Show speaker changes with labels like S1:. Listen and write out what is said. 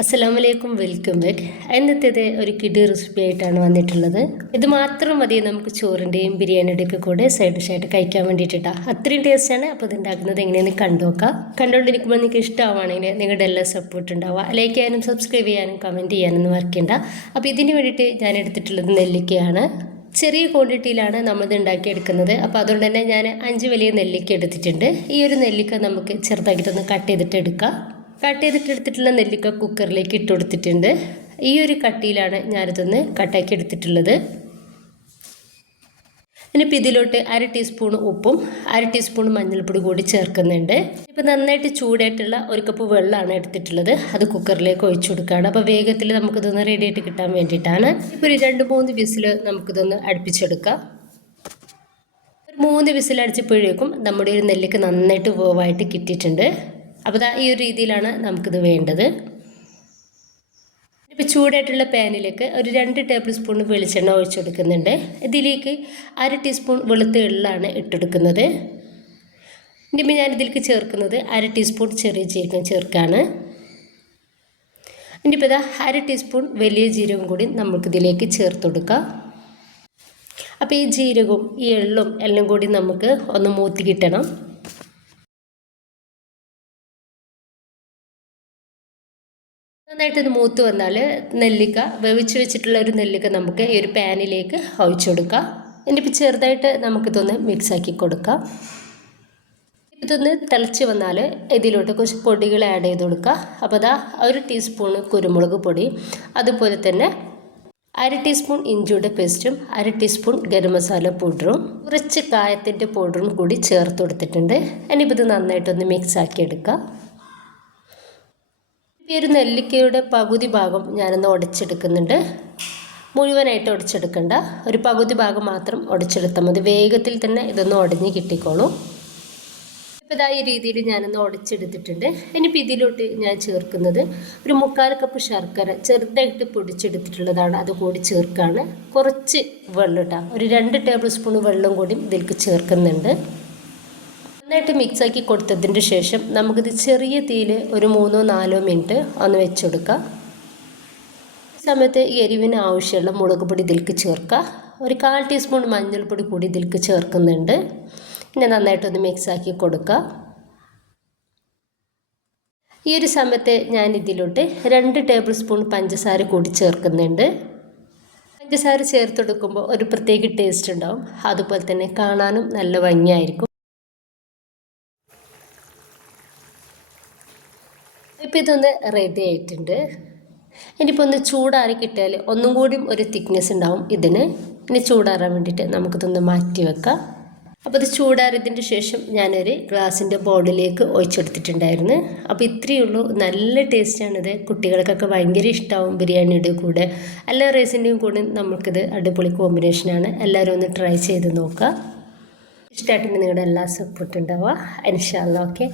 S1: അസ്സലാമലൈക്കും welcome back. ഇന്നത്തേത് ഒരു കിഡി recipe ആയിട്ടാണ് വന്നിട്ടുള്ളത്. ഇത് മാത്രം മതി നമുക്ക് ചോറിന്റെയും ബിരിയാണിയുടെ ഒക്കെ കൂടെ സൈഡ് ഡിഷായിട്ട് കഴിക്കാൻ വേണ്ടിയിട്ടാണ് അത്രയും ടേസ്റ്റാണ് അപ്പോൾ ഇത് ഉണ്ടാക്കുന്നത് എങ്ങനെയെന്ന് കണ്ടു നോക്കാം. കണ്ടുകൊണ്ടിരിക്കുമ്പോൾ നിങ്ങൾക്ക് ഇഷ്ടമാണെങ്കിൽ നിങ്ങളുടെ എല്ലാ സപ്പോർട്ട് ഉണ്ടാവുക ലൈക്ക് ചെയ്യാനും സബ്സ്ക്രൈബ് ചെയ്യാനും കമന്റ് ചെയ്യാനും മറക്കണ്ട. അപ്പോൾ ഇതിന് വേണ്ടിയിട്ട് ഞാൻ എടുത്തിട്ടുള്ളത് നെല്ലിക്കയാണ്. ചെറിയ ക്വാണ്ടിറ്റിയിലാണ് നമ്മളിത് ഉണ്ടാക്കിയെടുക്കുന്നത്. അപ്പോൾ അതുകൊണ്ട് തന്നെ ഞാൻ അഞ്ച് വലിയ നെല്ലിക്ക എടുത്തിട്ടുണ്ട്. ഈ ഒരു നെല്ലിക്ക നമുക്ക് ചെറുതായിട്ടൊന്ന് കട്ട് ചെയ്തിട്ട് എടുക്കാം. കട്ട് ചെയ്തിട്ട് എടുത്തിട്ടുള്ള നെല്ലിക്ക കുക്കറിലേക്ക് ഇട്ട് കൊടുത്തിട്ടുണ്ട്. ഈ ഒരു കട്ടിയിലാണ് ഞാനിതൊന്ന് കട്ടാക്കി എടുത്തിട്ടുള്ളത്. ഇനിയിപ്പോൾ ഇതിലോട്ട് അര ടീസ്പൂൺ ഉപ്പും അര ടീസ്പൂൺ മഞ്ഞൾപ്പൊടി കൂടി ചേർക്കുന്നുണ്ട്. ഇപ്പോൾ നന്നായിട്ട് ചൂടായിട്ടുള്ള ഒരു കപ്പ് വെള്ളമാണ് എടുത്തിട്ടുള്ളത്. അത് കുക്കറിലേക്ക് ഒഴിച്ചു കൊടുക്കുകയാണ്. അപ്പോൾ വേഗത്തിൽ നമുക്കിതൊന്ന് റെഡി ആയിട്ട് കിട്ടാൻ വേണ്ടിയിട്ടാണ്. ഇപ്പോൾ ഒരു രണ്ട് മൂന്ന് വിസിൽ നമുക്കിതൊന്ന് അടുപ്പിച്ചെടുക്കാം. ഒരു മൂന്ന് വിസിലടിച്ചപ്പോഴേക്കും നമ്മുടെ ഒരു നെല്ലിക്ക് നന്നായിട്ട് വേവായിട്ട് കിട്ടിയിട്ടുണ്ട്. അപ്പോൾ ഈ ഒരു രീതിയിലാണ് നമുക്കിത് വേണ്ടത്. ഇപ്പോൾ ചൂടായിട്ടുള്ള പാനിലേക്ക് ഒരു രണ്ട് ടേബിൾ സ്പൂൺ വെളിച്ചെണ്ണ ഒഴിച്ചു കൊടുക്കുന്നുണ്ട്. ഇതിലേക്ക് അര ടീസ്പൂൺ വെളുത്ത എള്ളാണ് ഇട്ടെടുക്കുന്നത്. ഇനിയിപ്പോൾ ഞാൻ ഇതിലേക്ക് ചേർക്കുന്നത് അര ടീസ്പൂൺ ചെറിയ ജീരകം ചേർക്കാണ്. ഇനിയിപ്പോൾ ഇതാ അര ടീസ്പൂൺ വലിയ ജീരകം കൂടി നമുക്കിതിലേക്ക് ചേർത്ത് കൊടുക്കാം. അപ്പോൾ ഈ ജീരകവും ഈ എള്ളും എല്ലാം കൂടി നമുക്ക് ഒന്ന് മൂത്തി കിട്ടണം. നന്നായിട്ട് ഇത് മൂത്ത് വന്നാൽ നെല്ലിക്ക വേവിച്ച് വെച്ചിട്ടുള്ള ഒരു നെല്ലിക്ക നമുക്ക് ഈ ഒരു പാനിലേക്ക് ഒഴിച്ചു കൊടുക്കാം. എന്നിപ്പോൾ ചെറുതായിട്ട് നമുക്കിതൊന്ന് മിക്സാക്കി കൊടുക്കാം. ഇതൊന്ന് തിളച്ച് വന്നാൽ ഇതിലോട്ട് കുറച്ച് പൊടികൾ ആഡ് ചെയ്ത് കൊടുക്കുക. അപ്പോൾ അതാ ഒരു ടീസ്പൂൺ കുരുമുളക് പൊടി അതുപോലെ തന്നെ അര ടീസ്പൂൺ ഇഞ്ചിയുടെ പേസ്റ്റും അര ടീസ്പൂൺ ഗരം മസാല പൗഡറും കുറച്ച് കായത്തിന്റെ പൗഡറും കൂടി ചേർത്ത് കൊടുത്തിട്ടുണ്ട്. ഇനിയിപ്പോൾ ഇത് നന്നായിട്ടൊന്ന് മിക്സ് ആക്കി എടുക്കുക ഈ ഒരു നെല്ലിക്കയുടെ പകുതി ഭാഗം ഞാനൊന്ന് ഉടച്ചെടുക്കുന്നുണ്ട് മുഴുവനായിട്ട് ഉടച്ചെടുക്കണ്ട ഒരു പകുതി ഭാഗം മാത്രം ഉടച്ചെടുത്താൽ മതി. വേഗത്തിൽ തന്നെ ഇതൊന്ന് ഉടഞ്ഞ് കിട്ടിക്കോളൂ. ഇപ്പോൾ ഇതാ ഈ രീതിയിൽ ഞാനൊന്ന് ഉടച്ചെടുത്തിട്ടുണ്ട് ഇനിയിപ്പോൾ ഇതിലോട്ട് ഞാൻ ചേർക്കുന്നത് ഒരു മുക്കാൽ കപ്പ് ശർക്കര ചെറുതായിട്ട് പൊടിച്ചെടുത്തിട്ടുള്ളതാണ്. അത് കൂടി ചേർക്കുകയാണ് കുറച്ച് വെള്ളം ഇട്ടാൽ ഒരു രണ്ട് ടേബിൾ സ്പൂൺ വെള്ളം കൂടി ഇതിലേക്ക് ചേർക്കുന്നുണ്ട്. നന്നായിട്ട് മിക്സാക്കി കൊടുത്തതിന് ശേഷം നമുക്കിത് ചെറിയ തീയിൽ ഒരു മൂന്നോ നാലോ മിനിറ്റ് ഒന്ന് വെച്ചെടുക്കാം. ഈ സമയത്ത് എരിവിന് ആവശ്യമുള്ള മുളക് പൊടി ഇതിലേക്ക് ചേർക്കുക ഒരു കാൽ ടീസ്പൂൺ മഞ്ഞൾപ്പൊടി കൂടി ഇതിലേക്ക് ചേർക്കുന്നുണ്ട്. പിന്നെ നന്നായിട്ടൊന്ന് മിക്സാക്കി കൊടുക്കുക ഈ ഒരു സമയത്ത് ഞാൻ ഇതിലോട്ട് രണ്ട് ടേബിൾ സ്പൂൺ പഞ്ചസാര കൂടി ചേർക്കുന്നുണ്ട്. പഞ്ചസാര ചേർത്തെടുക്കുമ്പോൾ ഒരു പ്രത്യേക ടേസ്റ്റ് ഉണ്ടാവും. അതുപോലെ തന്നെ കാണാനും നല്ല ഭംഗിയായിരിക്കും. ഇപ്പോൾ ഇതൊന്ന് റെഡി ആയിട്ടുണ്ട്. ഇനിയിപ്പോൾ ഒന്ന് ചൂടാറി കിട്ടിയാൽ ഒന്നും കൂടിയും ഒരു തിക്നെസ് ഉണ്ടാവും ഇതിന്. ഇനി ചൂടാറാൻ വേണ്ടിയിട്ട് നമുക്കിതൊന്ന് മാറ്റി വെക്കാം. അപ്പോൾ ഇത് ചൂടാറിയതിന്റെ ശേഷം ഞാനൊരു ഗ്ലാസിന്റെ ബോർഡിലേക്ക് ഒഴിച്ചെടുത്തിട്ടുണ്ടായിരുന്നു. അപ്പോൾ ഇത്രയേ ഉള്ളൂ. നല്ല ടേസ്റ്റാണിത് കുട്ടികൾക്കൊക്കെ ഭയങ്കര ഇഷ്ടമാവും ബിരിയാണിയുടെ കൂടെ. എല്ലാ റൈസിന്റെയും കൂടെ നമുക്കിത് അടിപൊളി കോമ്പിനേഷനാണ് എല്ലാവരും ഒന്ന് ട്രൈ ചെയ്ത് നോക്കുക. ഇഷ്ടമായിട്ടുണ്ടെങ്കിൽ നിങ്ങളുടെ എല്ലാ സപ്പോർട്ട് ഉണ്ടാവുക. ഇൻഷാല്ല ഓക്കെ